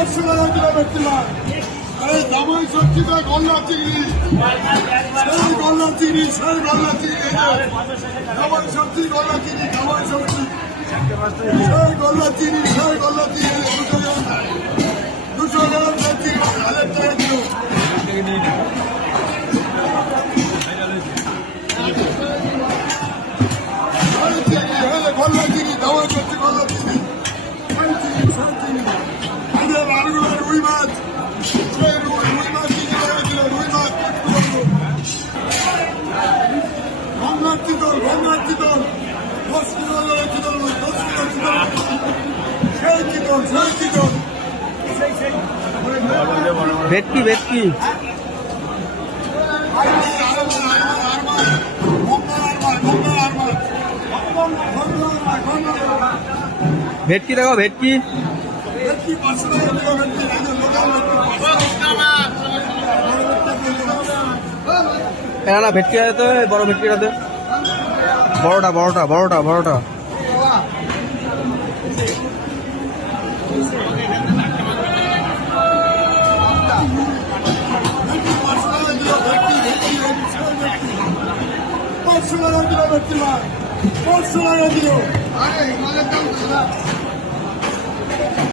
500 টাকা কিলো ভেটকি মাছ। আরে জামাই সবজিটা গলনা চিংড়ি, সেই গলনা চিংড়ি, সেই গলনা চিংড়ি, জামাই সবজি গলনা চিংড়ি, জামাই সবজি, সেই গলনা চিংড়ি, সেই গলনা চিংড়ি, 200 গ্রাম ভেটকি 1000 টাকা কিলো। গলনা চিংড়ি, জামাই সবজি গলনা চিংড়ি, সেই চিংড়ি, সেই চিংড়ি। আমাদের আরগুলো রুই মাছ, সেই রুই মাছ 3 টাকা কিলো, রুই মাছ গঙ্গার চিতল, গঙ্গার চিতল, 10 কিলো চিতল, 10 কিলো চিতল, সেই চিতল, সেই চিতল। ভেটকি ভেটকি ভেটকি দেখো ভেটকি না ভেটকি তো বড় ভেটকিটাতে বড়টা বড়টা বড়টা বড়টা $500 কিলো ভেটকি মাছ, 500 টাকা কিলো। আরে হিমালয়ের দাম